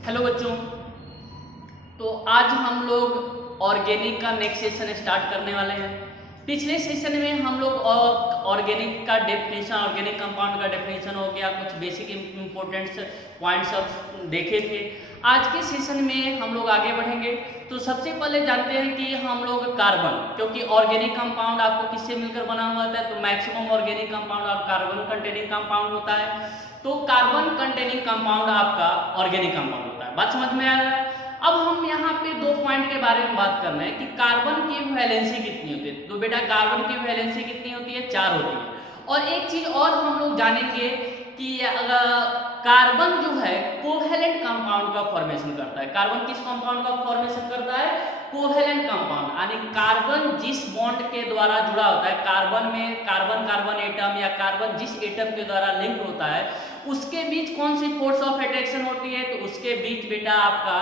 Hello बच्चों। तो आज हम लोग ऑर्गेनिक का नेक्स्ट सेशन स्टार्ट करने वाले हैं। पिछले सेशन में हम लोग ऑर्गेनिक का डेफिनेशन, ऑर्गेनिक कंपाउंड का डेफिनेशन हो गया, कुछ बेसिक इंपॉर्टेंट पॉइंट्स अब देखे थे। आज के सेशन में हम लोग आगे बढ़ेंगे। तो सबसे पहले जानते हैं कि हम लोग कार्बन, क्योंकि ऑर्गेनिक कंपाउंड आपको किससे मिलकर बना हुआ होता है, तो मैक्सिमम ऑर्गेनिक कंपाउंड आप कार्बन कंटेनिंग कंपाउंड होता है। तो कार्बन कंटेनिंग कंपाउंड आपका ऑर्गेनिक कंपाउंड होता है। बात समझ में आ रहा है। अब हम यहाँ पे दो पॉइंट के बारे में बात करना है कि कार्बन की वैलेंसी कितनी होती है। तो बेटा कार्बन की वैलेंसी कितनी होती है? 4 होती है। और एक चीज और हम लोग जानेंगे कि कार्बन जो है कोवैलेंट कंपाउंड का फॉर्मेशन करता है। कार्बन किस कंपाउंड का फॉर्मेशन करता है? कोवैलेंट कंपाउंड, यानी कार्बन जिस बॉन्ड के द्वारा जुड़ा होता है, कार्बन में कार्बन कार्बन एटम या कार्बन जिस एटम के द्वारा लिंक होता है उसके बीच कौन सी फोर्स ऑफ अट्रैक्शन होती है? तो उसके बीच बेटा आपका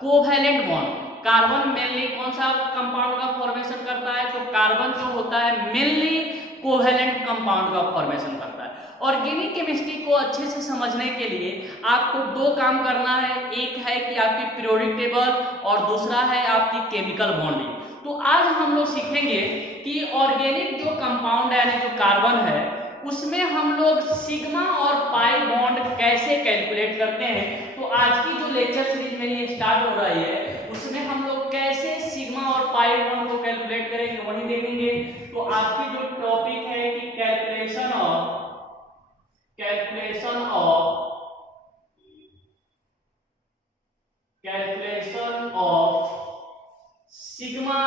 कोवैलेंट बॉन्ड। कार्बन मेनली कौन सा कंपाउंड का फॉर्मेशन करता है? तो कार्बन जो होता है मेनली कोवैलेंट कंपाउंड का फॉर्मेशन करता है। ऑर्गेनिक केमिस्ट्री को अच्छे से समझने के लिए आपको दो काम करना है। एक है कि आपकी पीरियोडिक टेबल और दूसरा है आपकी केमिकल बॉन्डिंग। तो आज हम लोग सीखेंगे कि ऑर्गेनिक जो कंपाउंड है यानी जो कार्बन है उसमें हम लोग सिग्मा और पाई बॉन्ड कैसे कैलकुलेट करते हैं। तो आज की जो लेक्चर सीरीज मेरी स्टार्ट हो रही है उसमें हम लोग कैसे सिग्मा और पाई बॉन्ड को कैलकुलेट करेंगे वही देखेंगे। तो आज की जो टॉपिक है कि calculation of sigma,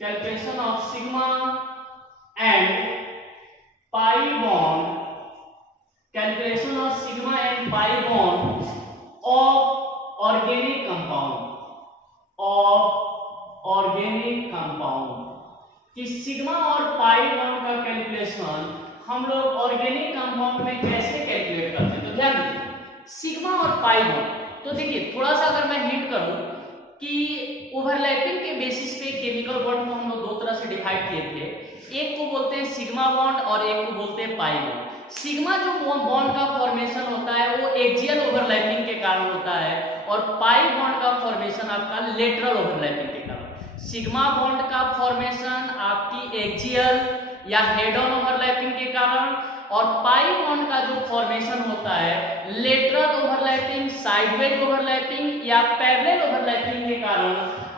calculation of sigma and pi bond, calculation of sigma and pi bond of organic compound कि सिग्मा और पाई बॉन्ड का कैलकुलेशन हम लोग ऑर्गेनिक कंपाउंड में कैसे कैलकुलेट करते हैं। तो ध्यान दीजिए सिग्मा और पाई बॉन्ड। तो देखिए थोड़ा सा अगर मैं हिंट करूं कि ओवरलैपिंग के बेसिस पे केमिकल बॉन्ड को हम लोग दो तरह से डिवाइड किए थे। एक को बोलते हैं सिग्मा बॉन्ड और एक को बोलते हैं पाई बॉन्ड। सिग्मा जो बॉन्ड का फॉर्मेशन होता है वो एक्सियल ओवरलैपिंग के कारण होता है और पाई बॉन्ड का फॉर्मेशन आपका लेटरल ओवरलैपिंग के कारण। सिग्मा बॉन्ड का फॉर्मेशन आपकी एक्सियल या हेड ऑन ओवरलैपिंग के कारण और पाई बॉन्ड का जो फॉर्मेशन होता है लेटरल ओवरलैपिंग, साइडवेज ओवरलैपिंग या पैरेलल ओवरलैपिंग के कारण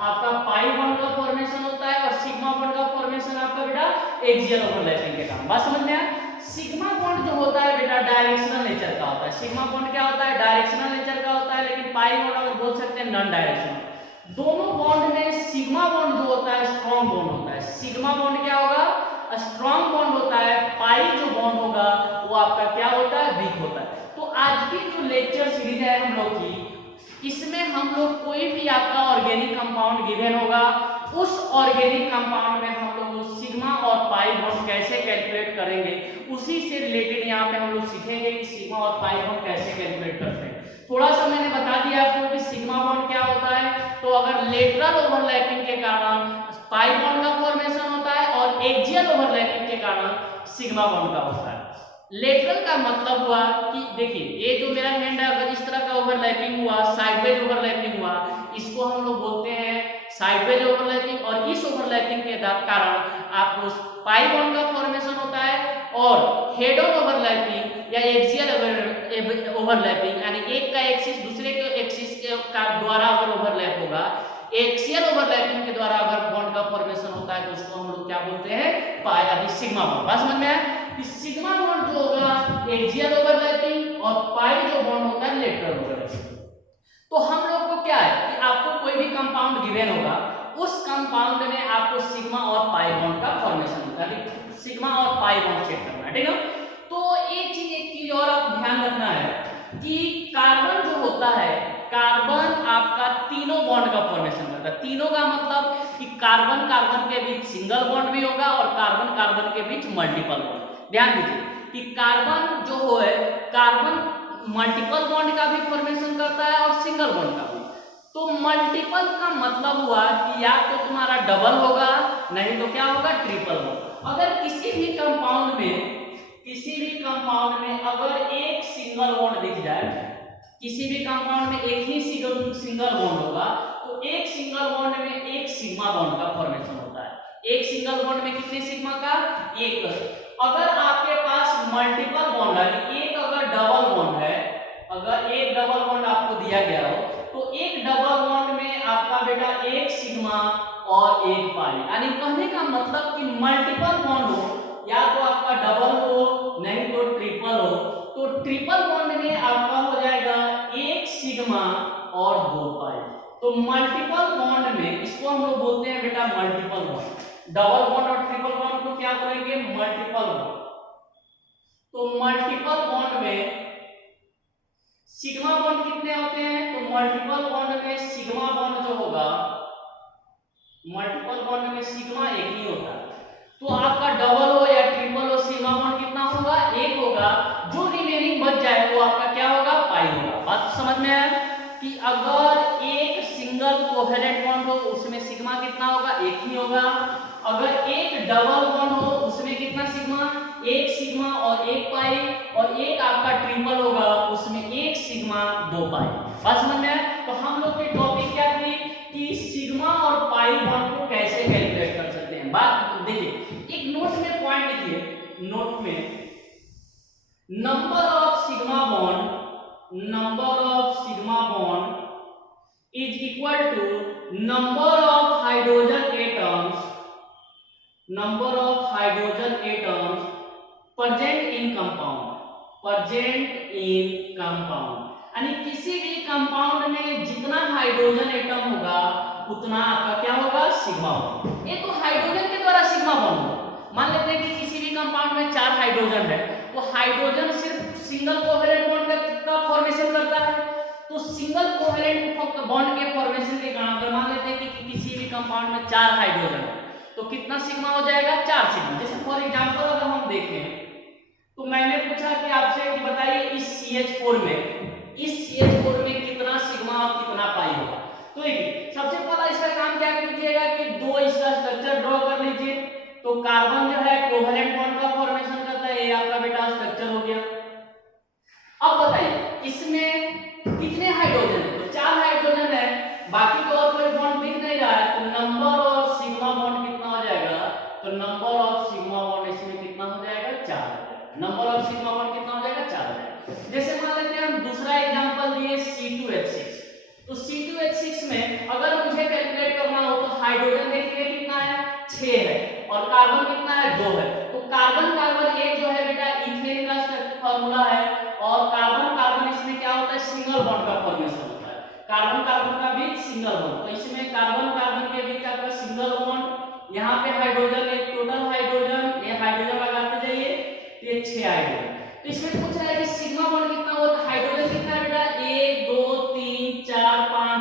आपका पाई बॉन्ड का फॉर्मेशन होता है और सिग्मा बॉन्ड का फॉर्मेशन आपका बेटा एक्सियल ओवरलैपिंग के कारण। बात समझ में आया? सिग्मा बॉन्ड जो होता है बेटा डायरेक्शनल नेचर का होता है। सिग्मा बॉन्ड क्या होता है? डायरेक्शनल नेचर का होता है। लेकिन पाई बॉन्ड अगर बोल सकते हैं नॉन डायरेक्शनल। दोनों बॉन्ड में सिग्मा बॉन्ड जो होता है स्ट्रॉन्ग बॉन्ड होता है। सिग्मा बॉन्ड क्या होगा? स्ट्रॉन्ग बॉन्ड होता है। पाई जो बॉन्ड होगा वो आपका क्या होता है? वीक होता है। तो आज की जो लेक्चर सीरीज है हम लोग की, इसमें हम लोग कोई भी आपका ऑर्गेनिक कंपाउंड गिवन होगा उस ऑर्गेनिक कंपाउंड में हम लोग सिग्मा और पाई बॉन्ड कैसे कैलकुलेट करेंगे उसी से रिलेटेड यहाँ पे हम लोग सीखेंगे कि सिग्मा और पाई बॉन्ड कैसे कैलकुलेट करते हैं। थोड़ा सा मैंने बता दिया आपको कि सिग्मा बॉन्ड क्या होता है। तो अगर लेटरल ओवरलैपिंग के कारण पाई बॉन्ड का फॉर्मेशन होता है और एक्सियल ओवरलैपिंग के कारण सिग्मा बॉन्ड का होता है। लेटरल का मतलब हुआ कि देखिए ये जो मेरा हैंड है अगर इस तरह का ओवरलैपिंग हुआ, साइडवेज ओवरलैपिंग हुआ, इसको हम लोग बोलते हैं साइडवेज ओवरलैपिंग। और इस ओवरलैपिंग के कारण आपको पाई बॉन्ड का फॉर्मेशन होता है और हेड ऑन ओवरलैपिंग या एक्सियल ओवरलैपिंग यानी एक का एक्सिस दूसरे के एक्सिस के द्वारा अगर ओवरलैप होगा, एक्सियल ओवरलैपिंग के द्वारा अगर बॉन्ड का फॉर्मेशन होता है तो उसको हम लोग क्या बोलते हैं? पाई यानी सिग्मा बॉन्ड। बात समझ में आया? सिग्मा बॉन्ड जो होगा एक्सियल ओवरलैपिंग और पाई जो बॉन्ड होता है लेटरल ओवरलैपिंग। तो हम लोग को क्या है कि आपको कोई भी कंपाउंड गिवन होगा उस कंपाउंड में आपको सिग्मा और पाई बॉन्ड का फॉर्मेशन होता है। सिग्मा और पाई बॉन्ड चेक करना है, ठीक है। तो एक चीज और आप ध्यान रखना है कि कार्बन जो होता है, कार्बन आपका तीनों बॉन्ड का फॉर्मेशन करता है। तीनों का मतलब कि कार्बन कार्बन के बीच सिंगल बॉन्ड भी होगा और कार्बन कार्बन के बीच मल्टीपल बॉन्ड। ध्यान दीजिए कि कार्बन जो है कार्बन मल्टीपल बॉन्ड का भी फॉर्मेशन करता है और सिंगल बॉन्ड का भी। तो मल्टीपल का मतलब हुआ कि या तो तुम्हारा डबल होगा नहीं तो क्या होगा? Triple bond. अगर किसी भी कंपाउंड में अगर एक सिंगल बॉन्ड दिख जाए किसी भी कंपाउंड में एक ही सिंगल बॉन्ड होगा, तो एक सिंगल बॉन्ड में एक सिग्मा बॉन्ड का फॉर्मेशन होता है। एक सिंगल बॉन्ड में कितने सिग्मा का? एक। अगर आपके पास मल्टीपल बॉन्ड है, एक अगर डबल बॉन्ड है, अगर एक डबल बॉन्ड आपको दिया गया हो, तो एक डबल बॉन्ड में आपका बेटा एक सिग्मा और एक पाई, यानी कहने का मतलब कि मल्टीपल बॉन्ड हो, या तो आपका डबल हो नहीं तो ट्रिपल हो, तो ट्रिपल बॉन्ड में आपका हो जाएगा एक सिग्मा और दो पाई। तो मल्टीपल बॉन्ड में इसको हम लोग बोलते हैं बेटा मल्टीपल बॉन्ड। डबल बॉन्ड और ट्रिपल बॉन्ड को क्या बोलेंगे? Multiple bond. तो मल्टीपल बॉन्ड में सिग्मा बॉन्ड कितने होते हैं? तो मल्टीपल बॉन्ड में सिग्मा बॉन्ड जो होगा, मल्टीपल बॉन्ड में सिग्मा एक ही होता है। तो आपका डबल हो या ट्रिपल हो, सिग्मा बॉन्ड कितना होगा? एक होगा। जो रिमेनिंग बच जाए वो आपका क्या होगा? पाई होगा। बात समझ में आया कि अगर एक सिंगल कोवेलेंट बॉन्ड हो उसमें सिग्मा कितना होगा? एक ही होगा। अगर एक डबल बॉन्ड हो उसमें कितना सिग्मा? एक सिग्मा और एक पाई, और एक आपका ट्रिपल होगा उसमें एक सिग्मा दो पाई। बात समझ में आया? तो हम लोग की टॉपिक क्या थी कि सिग्मा और पाई बॉन्ड को कैसे कैलकुलेट कर सकते हैं। बात देखिए, एक नोट में पॉइंट लिखिए, नोट में number of sigma bond, number of sigma bond is equal to number of hydrogen atoms, number of hydrogen atoms present in compound, present in compound. यानी किसी भी कंपाउंड में जितना हाइड्रोजन एटम होगा उतना आपका क्या होगा? Sigma bond. ये तो हाइड्रोजन के द्वारा सिग्मा बॉन्ड होगा। मान लेते हैं कि किसी भी कंपाउंड में 4 हाइड्रोजन है, तो हाइड्रोजन सिर्फ सिंगल कोवेलेंट बॉन्ड का फॉर्मेशन करता है। तो सिंगल कोवेलेंट बॉन्ड के फॉर्मेशन के कारण अगर मान लेते हैं कि किसी भी कंपाउंड में 4 हाइड्रोजन है, तो कितना सिग्मा हो जाएगा? 4 सिग्मा। जैसे फॉर एग्जांपल अगर हम देखें, तो मैंने पूछा कि आपसे कि बताइए इस CH4 में, इस CH4 में कितना सिग्मा और कितना पाई होगा। तो देखिए, सबसे पहला इसका काम क्या कीजिएगा कि दो इसका स्ट्रक्चर ड्रॉ कर लीजिए। तो कार्बन जो है कोवेलेंट बॉन्ड का फॉर्मेशन करता है, ये आपका बेटा स्ट्रक्चर हो गया। अब बताइए इसमें कितने हाइड्रोजन है? तो 4 हाइड्रोजन है, बाकी तो और कोई बॉन्ड दिख नहीं रहा है, तो नंबर ऑफ सिग्मा बॉन्ड कितना हो जाएगा? तो नंबर ऑफ सिग्मा बॉन्ड इसमें कितना हो जाएगा? 4। नंबर ऑफ सिग्मा बॉन्ड कितना हो जाएगा? 4 हो जाएगा। जैसे मान लेते हैं हम दूसरा एग्जांपल दिए C2H6, तो C2H6 में अगर मुझे कैलकुलेट करना हो तो हाइड्रोजन देखिए कितना है? 6 है, और कार्बन कितना है? 2 है। तो कार्बन कार्बन एक जो है बेटा इथेन का फार्मूला है, और कार्बन कार्बन इसमें क्या होता है? सिंगल बॉन्ड का फॉर्मेशन होता है। कार्बन कार्बन का बीच सिंगल बॉन्ड, तो इसमें कार्बन कार्बन के बीच आपका सिंगल बॉन्ड, यहाँ पे हाइड्रोजन, एक टोटल हाइड्रोजन, ये हाइड्रोजन लगाते जाइए, ये 6 हाइड्रोजन। तो इसमें पूछ रहा है कि सिग्मा बॉन्ड कितना होता है? हाइड्रोजन कितना है बेटा? 1 2 3 4 5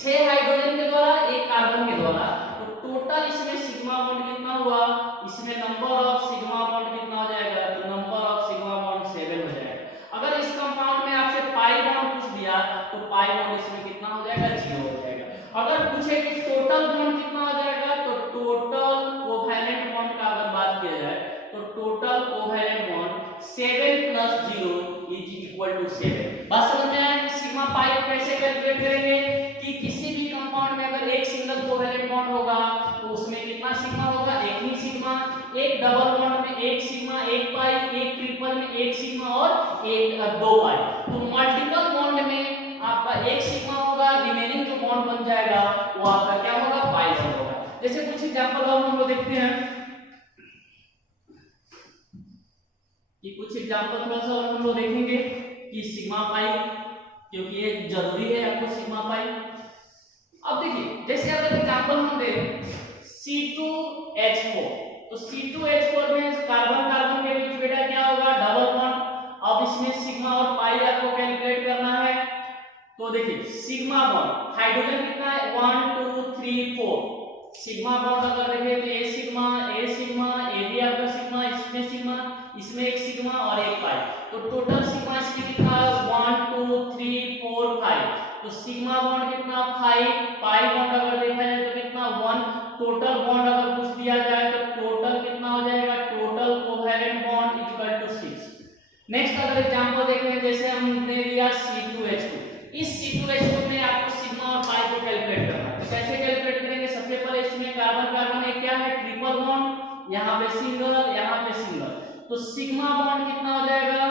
6 हाइड्रोजन के द्वारा, एक कार्बन के द्वारा, तो टोटल इसमें सिग्मा बॉन्ड कितना हुआ? इसमें नंबर ऑफ सिग्मा बॉन्ड कितना हो जाएगा? तो नंबर ऑफ सिग्मा बॉन्ड 7 हो जाएगा। अगर इस कंपाउंड में आपसे पाई बॉन्ड पूछ दिया तो पाई बॉन्ड इसमें कितना हो जाएगा? 0 हो जाएगा। अगर पूछे कि टोटल बॉन्ड कितना हो जाएगा, तो टोटल कोवेलेंट बॉन्ड का अगर बात किया जाए तो टोटल कोवेलेंट बॉन्ड 7 + 0 = 7। बात समझ में आया कि सिग्मा पाई कैसे कैलकुलेट करेंगे कि किसी भी कंपाउंड में अगर एक सिंगल कोवेलेंट बॉन्ड होगा तो उसमें कितना सिग्मा होगा? एक ही सिग्मा। एक डबल बॉन्ड में एक सिग्मा एक पाई, एक ट्रिपल में एक सिग्मा और एक दो पाई। तो मल्टीपल बॉन्ड में आपका एक सिग्मा होगा, रिमेनिंग जो बॉन्ड बन जाएगा वो आपका क्या होगा? पाई बॉन्ड होगा। जैसे कुछ एग्जांपल और हम लोग देखते हैं कि कुछ एग्जांपल थोड़ा सा और हम लोग देखेंगे कि सिग्मा पाई, क्योंकि ये जरूरी है आपको सिग्मा पाई। अब देखिए जैसे अगर एग्जांपल हम दें C2H4, तो C2H4 में कार्बन कार्बन के बीच बेटा क्या होगा? Double bond. अब इसमें सिग्मा और पाई आपको कैलकुलेट करना है। तो देखिए सिग्मा बॉन्ड हाइड्रोजन कितना है? 1 2 3 4। सिग्मा बॉन्ड अगर देखें तो ए सिग्मा, ए भी आपका सिग्मा, इसमें एक सिग्मा और एक पाई, तो टोटल सिग्मा इसमें कितना है? 1 2 3 4 5। तो सिग्मा बॉन्ड कितना? 5। पाई बॉन्ड अगर देखा जाए तो कितना? 1। टोटल बॉन्ड अगर पूछ दिया जाए तो टोटल कितना हो जाएगा? Total covalent bond = 6। नेक्स्ट अगर एग्जांपल देखें, जैसे हमने लिया C2H2, इस C2H2 में आपको सिग्मा और पाई को कैलकुलेट करना है। तो कैसे कैलकुलेट करेंगे? सबसे पहले इसमें कार्बन कार्बन एक क्या है, ट्रिपल बॉन्ड, यहाँ पे सिंगल, यहाँ पे सिंगल। तो सिग्मा बॉन्ड कितना हो जाएगा?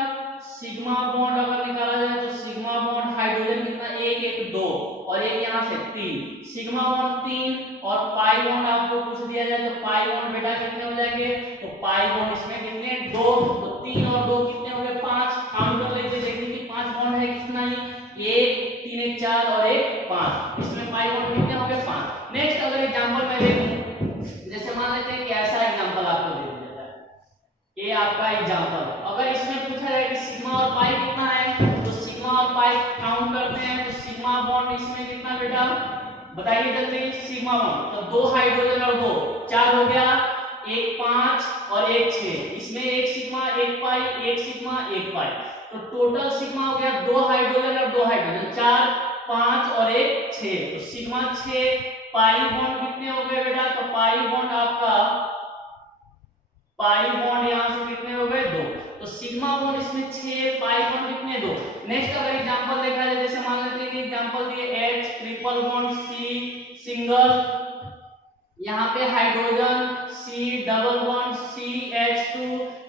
सिग्मा बॉन्ड अगर निकाला जाए तो सिग्मा बॉन्ड हाइड्रोजन कितना, एक एक दो, और एक यहाँ से तीन, सिग्मा बॉन्ड तीन, और पाई बॉन्ड आपको पूछ दिया जाए तो पाई बॉन्ड बेटा कितने हो जाएंगे? तो पाई बॉन्ड इसमें कितने, दो, तो तीन और दो कितने हो गए, पांच। काउंट कर लेते, देखिए कि पांच बॉन्ड है कितना, ही एक, तीन एक चार और एक पांच, इसमें पाई बॉन्ड कितने हो गए, पांच। नेक्स्ट अगर एग्जांपल मैं देखूं, जैसे मान लेते हैं कि ऐसा एग्जांपल आपको दे दिया जाए, ये आपका एग्जांपल, अगर इसमें पूछा जाए कि सिग्मा और पाई कितना है, तो सिग्मा और पाई काउंट करते हैं, तो सिग्मा बॉन्ड इसमें कितना बेटा, बताइए जल्दी, सिग्मा बॉन्ड तो दो हाइड्रोजन और दो, चार हो गया, एक पांच और एक छह, इसमें एक सिग्मा एक पाई, एक सिग्मा एक पाई, तो टोटल सिग्मा हो गया दो हाइड्रोजन और दो हाइड्रोजन, चार, पांच और एक छह, तो सिग्मा छह, पाई बॉन्ड कितने हो गए बेटा, तो पाई बॉन्ड आपका, पाई बॉन्ड यहां से कितने हो गए, दो, तो सिग्मा बॉन्ड इसमें 6, पाई बॉन्ड कितने, दो। नेक्स्ट अगर एग्जांपल देखा जाए, जैसे मान लेते हैं कि एग्जांपल दिए H triple bond C single, यहाँ पे hydrogen C double bond CH2,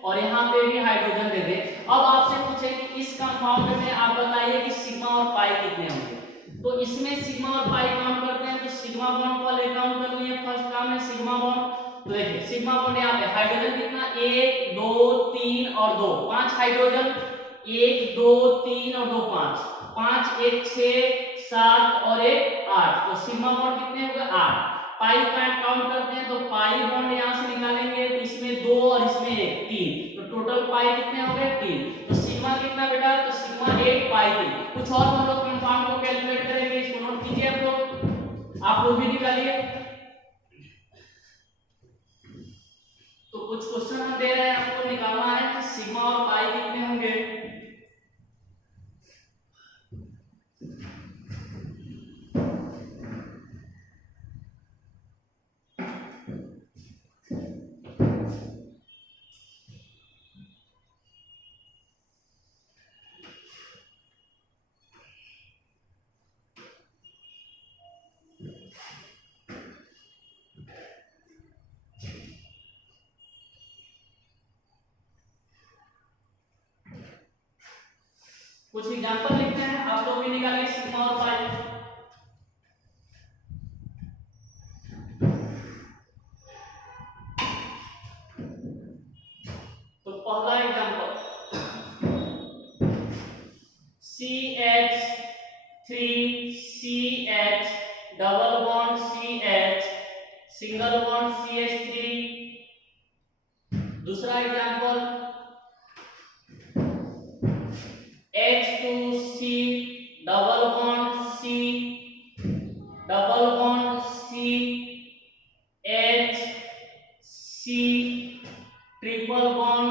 और यहाँ पे भी हाइड्रोजन दे दे। अब आपसे पूछे कि इस कंपाउंड में आप बताइए कि सिग्मा और पाई कितने होंगे, तो इसमें सिग्मा और पाई काउंट करते हैं, तो सिग्मा बॉन्ड को ले काउंट कर लिए, फर्स्ट काम है सिग्मा बॉन्ड, तो देखिए सिग्मा बॉन्ड यहाँ पे हाइड्रोजन कितना, एक दो तीन और दो, पांच हाइड्रोजन, एक दो तीन और दो पांच, पांच एक छह सात और एक आठ, तो सिग्मा बॉन्ड कितने हो गए, आठ। पाई काउंट करते हैं, तो पाई बॉन्ड यहाँ से निकालेंगे, तो इसमें दो और इसमें एक, तीन, तो टोटल पाई कितने हो गए, तीन, तो सिग्मा कितना बेटा, तो सिग्मा एक पाई तीन। कुछ और हम लोग कंपाउंड को कैलकुलेट करेंगे, इसको नोट कीजिए आप लोग भी निकालिए। तो कुछ क्वेश्चन हम दे रहे हैं, आपको निकालना है कि सिग्मा और पाई कितने होंगे। कुछ एग्जांपल लिखते हैं, आप लोग भी निकालिए सिग्मा और पाई। तो पहला example CH3CH double bond CH single bond CH3। दूसरा example H2C double bond C double bond C H C triple bond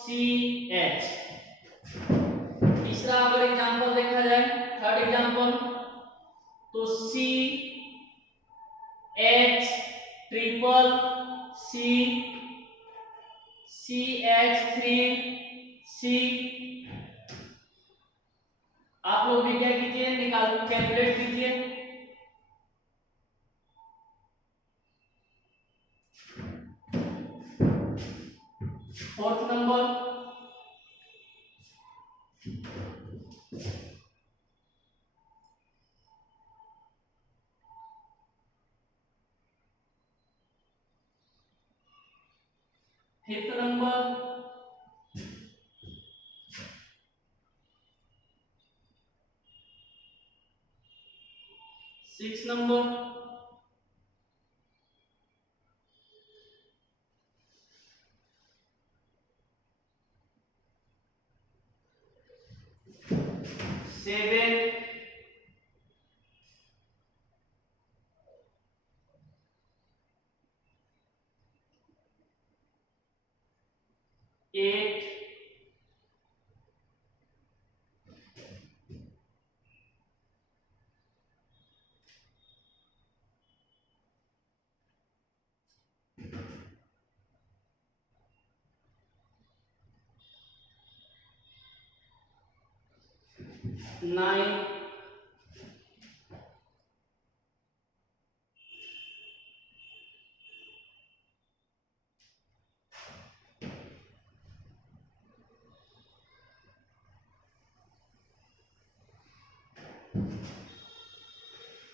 CH। तीसरा अगर एग्जांपल देखा जाए, थर्ड एग्जांपल, तो C H triple C CH3C। आप लोग भी क्या कीजिए, निकाल कैलकुलेट कीजिए। Fourth number fifth number six number seven eight 9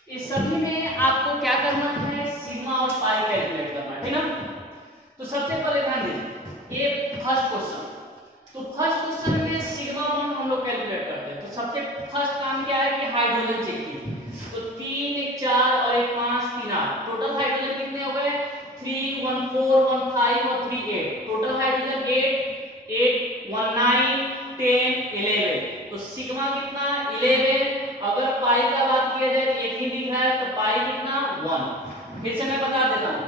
इस सभी में आपको क्या करना है, सिग्मा और पाई कैलकुलेट करना है, ठीक ना। तो सबसे पहले ध्यान दीजिए, ये फर्स्ट क्वेश्चन, तो फर्स्ट क्वेश्चन में सिग्मा वन हम लोग कैलकुलेट करते हैं। तो सबसे फर्स्ट काम क्या है कि हाइड्रोजन चेक कीजिए। तो 3 1 4 और 1 5 3 8, टोटल हाइड्रोजन कितने हो गए, 3 1 4 1 5 और 3 8, टोटल हाइड्रोजन 8 8 1 9 10 11। तो सिग्मा कितना 11। अगर पाई का बात किया जाए तो एक ही दिख रहा है, तो पाई कितना 1। फिर से मैं बता देता हूं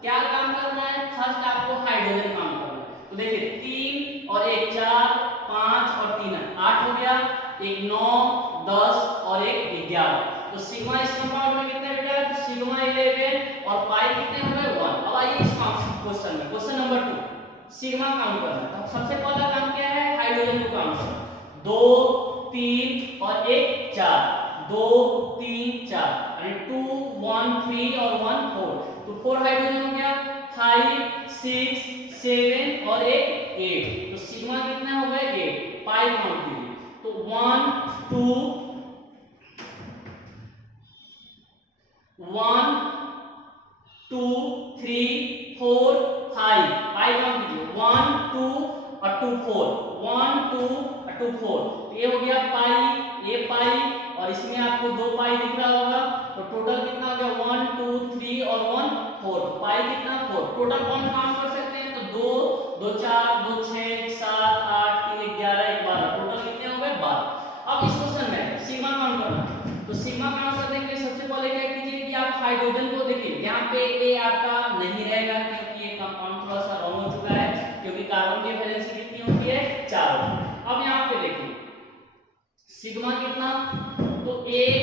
क्या काम करना है। फर्स्ट आपको हाइड्रोजन काम करना है। तो देखिए 3 और 1 4 5 और 3 8 हो गया, एक 9 10 और एक 11। तो सिग्मा इस कंपाउंड में कितना बेटा, तो सिग्मा 11 और पाई कितने हो गए 1। अब आइए इस क्वेश्चन में, क्वेश्चन नंबर 2 सिग्मा काउंट करना है। तो सबसे पहला काम क्या है, हाइड्रोजन को काउंट करना। 2 3 और 1 4, 2 3 4 यानी 2 1 3 और 1 4। तो 4 हाइड्रोजन हो गया, 5 6 7 और 1 8। तो सिग्मा कितना हो गया 8। पाई काउंट कीजिए। तो 1 2 1 2 3 4 5, पाई काउंट कीजिए। 1 2 और 2 4, 1 2 और 2 4। ये हो गया पाई, ये पाई और इसमें आपको 2 पाई दिख रहा होगा। तो टोटल कितना हो गया 1 2 3 और 1 4। पाई कितना 4। टोटल कौन काउंट कर सकते हैं, तो 2 2 4 2 6 7 8 3 11 1 12, टोटल कितने हो गए 12। अब इस क्वेश्चन में सिग्मा काउंट करना। तो सिग्मा काउंट करने के लिए सबसे पहले क्या कीजिए कि आप हाइड्रोजन को देखिए, यहाँ पे ए आपका नहीं रहेगा क्योंकि ये कंपाउंड थोड़ा सा रॉन्ग हो चुका है, क्योंकि कार्बन की वैलेंसी कितनी होती है 4। अब यहाँ पे देखिए सिग्मा कितना, तो 1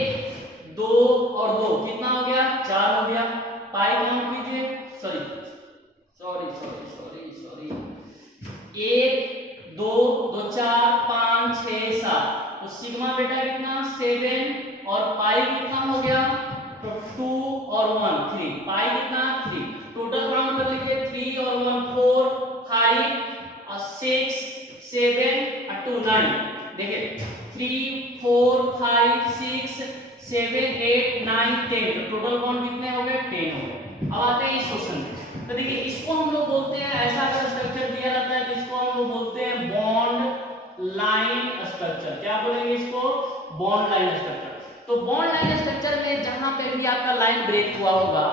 2 और 2 कितना हो गया 4 हो गया। पाई काउंट कीजिए, सॉरी 1 2 2 4 5 6 7। तो सिग्मा बेटा कितना 7 और पाई कितना हो गया, तो 2 और 1 3, पाई कितना 3। टोटल काउंट कर लीजिए, 3 और 1 4 5 और 6 7 और 2 9। देखिए 3 4 5 6 7 8 9 10, टोटल काउंट कितने हो गए 10 हो गए। अब आते हैं इस क्वेश्चन पे। तो देखिए इसको हम लोग बोलते हैं, ऐसा अगर स्ट्रक्चर दिया रहता है तो इसको हम लोग बोलते हैं बॉन्ड लाइन स्ट्रक्चर। क्या बोलेंगे इसको, बॉन्ड लाइन स्ट्रक्चर। तो बॉन्ड लाइन स्ट्रक्चर में जहां पे भी आपका लाइन ब्रेक हुआ होगा,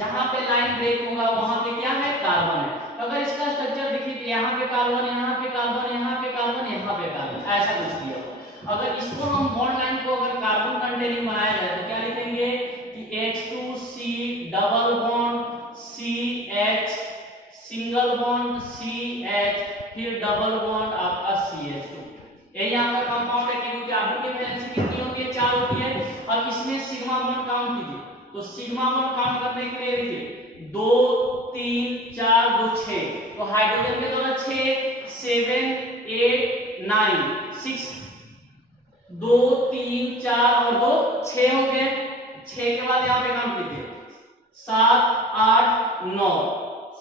जहां पे लाइन ब्रेक होगा वहां पे क्या है, कार्बन है। अगर इसका स्ट्रक्चर देखिए यहाँ पे कार्बन, यहाँ पे कार्बन, यहाँ पे कार्बन, यहाँ पे कार्बन, ऐसा कुछ दिया होगा। अगर इसको हम बॉन्ड लाइन को अगर कार्बन कंटेनिंग बनाया जाए तो क्या लिखेंगे कि H2C double bond CH single bond CH फिर डबल बॉन्ड आपका CH2। ये यहाँ का कंपाउंड है क्योंकि कार्बन की वैलेंसी कितनी होती है 4 होती है। अब इसमें सिग्मा बॉन्ड काउंट कीजिए। तो सिग्मा बॉन्ड काउंट करने के लिए देखिए 2 3 4 2 6, तो हाइड्रोजन के द्वारा 6 7 8 9 6, 2 3 4 और 2 6 हो गए। 6 के बाद यहाँ पे काउंट कीजिए 7 8 9,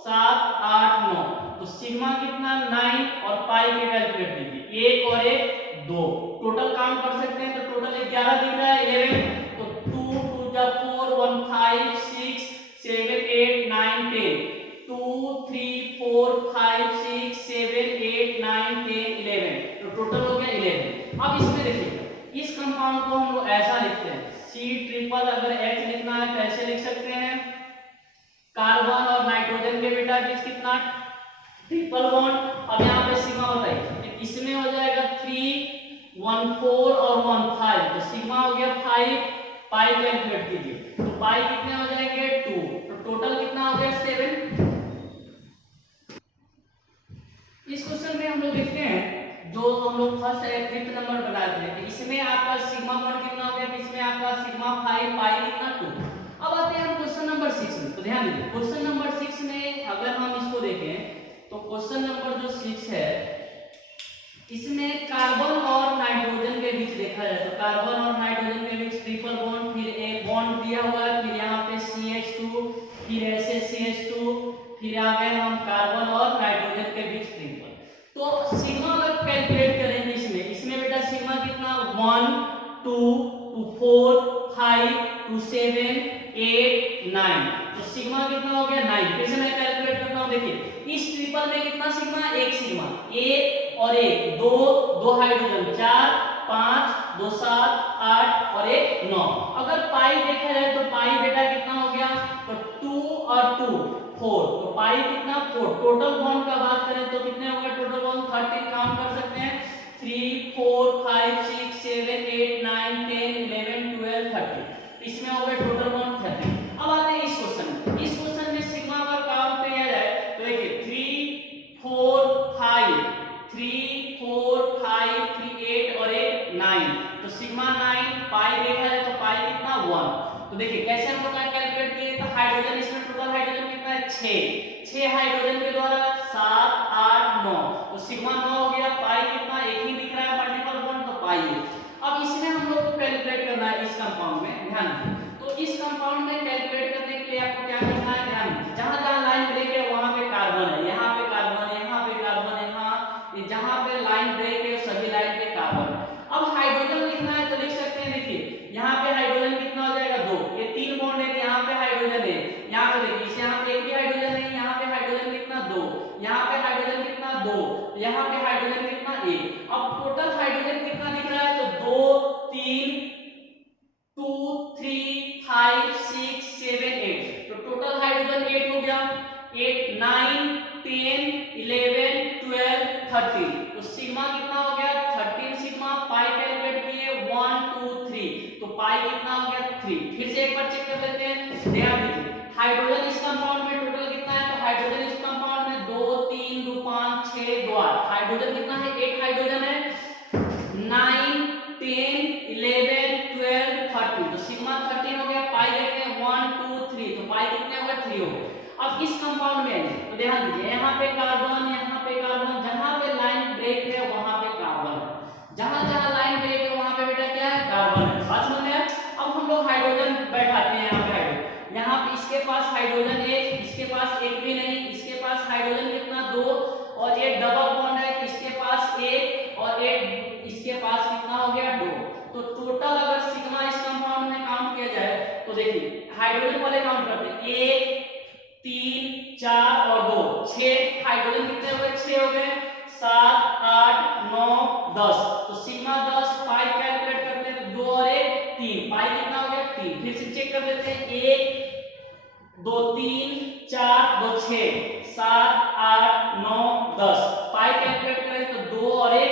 7 8 9। तो सिग्मा कितना 9 और पाई के कैलकुलेट कीजिए, 1 और 1 2, टोटल काउंट कर सकते हैं। तो टोटल 11 दिख रहा है 11। तो 2 2 जा 4 1 5 6 7 8 9 10, 2 3 4 5 6 7 8 9 10 11, तो टोटल हो गया 11। अब इसमें देखिए इस कंपाउंड को हम लोग ऐसा लिखते हैं C ट्रिपल, अगर H लिखना है कैसे लिख सकते हैं, कार्बन और नाइट्रोजन के बेटा बीच कितना ट्रिपल बॉन्ड। अब यहाँ पे सिग्मा बताइए, इसमें हो जाएगा 3 1 4 और 1 5, तो सिग्मा हो गया 5। पाई कैलकुलेट कीजिए, तो पाई कितने हो जाएंगे 2, तो टोटल कितना हो गया 7। इस क्वेश्चन में हम लोग देखते हैं जो हम लोग फर्स्ट फिफ्थ नंबर बनाए थे, इसमें आपका सिग्मा बॉन्ड कितना हो गया, इसमें आपका सिग्मा 5 पाई कितना 2। अब आते हैं हम क्वेश्चन नंबर 6 में। तो ध्यान दीजिए क्वेश्चन नंबर 6 में अगर हम इसको देखें तो क्वेश्चन नंबर जो 6 है इसमें कार्बन और नाइट्रोजन के बीच देखा जाए ट्रिपल बॉन्ड, फिर एक बॉन्ड दिया हुआ है, फिर यहाँ पे CH2, फिर ऐसे CH2, फिर आ गए हम कार्बन और नाइट्रोजन के बीच ट्रिपल। तो सिग्मा अगर कैलकुलेट करेंगे इसमें बेटा सिग्मा कितना 1 2 to 4 5 to 7 8 9, तो सिग्मा कितना हो गया 9। फिर से मैं कैलकुलेट करता हूँ, देखिए इस ट्रिपल में कितना सिग्मा, एक सिग्मा, एक और एक, दो हाइड्रोजन, 4 5 2 7 8 और एक 9। अगर पाई देखा जाए तो पाई बेटा कितना हो गया, तो 2 और 2 4, तो पाई कितना 4। टोटल बॉन्ड का बात करें तो कितने हो गए टोटल बॉन्ड, 13 काउंट कर सकते हैं, 3 4 5 6 7 8 9 10 11 12 13, इसमें हो गए टोटल बॉन्ड 13। अब आते हैं इस क्वेश्चन में। इस क्वेश्चन में सिग्मा का काउंट किया जाए तो देखिए 3 4 5 3 4 5 3 8 और एक 9, तो सिग्मा 9। पाई देखा जाए तो पाई कितना 1। तो देखिए कैसे हम लोग कैलकुलेट किए, तो हाइड्रोजन इसमें टोटल हाइड्रोजन कितना है 6 हाइड्रोजन के द्वारा 7 8 9, तो सिग्मा 9 हो गया। पाई कितना एक ही दिख रहा है मल्टीपल बॉन्ड, तो पाई है। अब इसमें हम लोग को कैलकुलेट करना है इस कंपाउंड में, ध्यान दीजिए। तो इस कंपाउंड में कैलकुलेट करने के लिए आपको क्या करना है, ध्यान दीजिए। जहां जहां लाइन ब्रेक है वहां पे कार्बन है, यहाँ पे कार्बन है, यहाँ पे कार्बन है, यहाँ जहां पे लाइन ब्रेक है सभी लाइन पे कार्बन है। अब हाइड्रोजन लिखना है तो लिख सकते हैं, देखिए यहाँ पे हाइड्रोजन कितना हो जाएगा 2, ये 3 बॉन्ड है, यहाँ पे हाइड्रोजन है, यहाँ पे देखिए इस यहाँ पे एक भी हाइड्रोजन है, यहाँ पे हाइड्रोजन कितना 2, यहाँ पे हाइड्रोजन कितना 2, यहाँ पे हाइड्रोजन कितना 1। अब टोटल हाइड्रोजन कितना दिख रहा है, तो 2 3 2 3 5 6 7 8, तो टोटल हाइड्रोजन 8 हो गया। 8 9 10 11 12 13, तो सिग्मा कितना हो गया 13 सिग्मा। पाई कैलकुलेट किए 1 2 3, तो पाई कितना हो गया 3। फिर से एक बार चेक कर लेते हैं, ध्यान दीजिए। हाइड्रोजन इस कंपाउंड में टोटल कितना है, तो हाइड्रोजन इस कंपाउंड में 2 3 2 5 6 2 8, हाइड्रोजन कितना है 8 हाइड्रोजन है। 9 10 11 12 13, तो सिग्मा 13 हो गया। पाई देखते हैं 1 2 3, तो पाई कितने हो गए 3 हो गए। अब इस कंपाउंड में तो ध्यान दीजिए, यहाँ पे कार्बन, यहाँ पे कार्बन, जहां पे लाइन ब्रेक है वहां पे कार्बन है, जहां जहां लाइन ब्रेक है वहां पे बेटा क्या है कार्बन है। बात समझ में आया। अब हम लोग हाइड्रोजन बैठाते हैं, यहाँ पे हाइड्रोजन, यहाँ पे इसके पास हाइड्रोजन 1, इसके पास एक भी नहीं, इसके पास हाइड्रोजन कितना 2 और एक डबल बॉन्ड है, इसके पास 1 और एक इसके पास कितना हो गया 2। तो टोटल अगर सिग्मा इस कंपाउंड में काउंट किया जाए तो देखिए हाइड्रोजन वाले काउंट करते हैं, 1 3 4 और 2 6, हाइड्रोजन कितने हो गए 6 हो गए, 7 8 9 10, तो सिग्मा 10। पाई कैलकुलेट करते हैं तो 2 और 1 3, पाई कितना हो गया 3। फिर से चेक कर लेते हैं, 1 2 3 4 2 6 7 8 9 10, पाई कैलकुलेट करें तो 2 और 1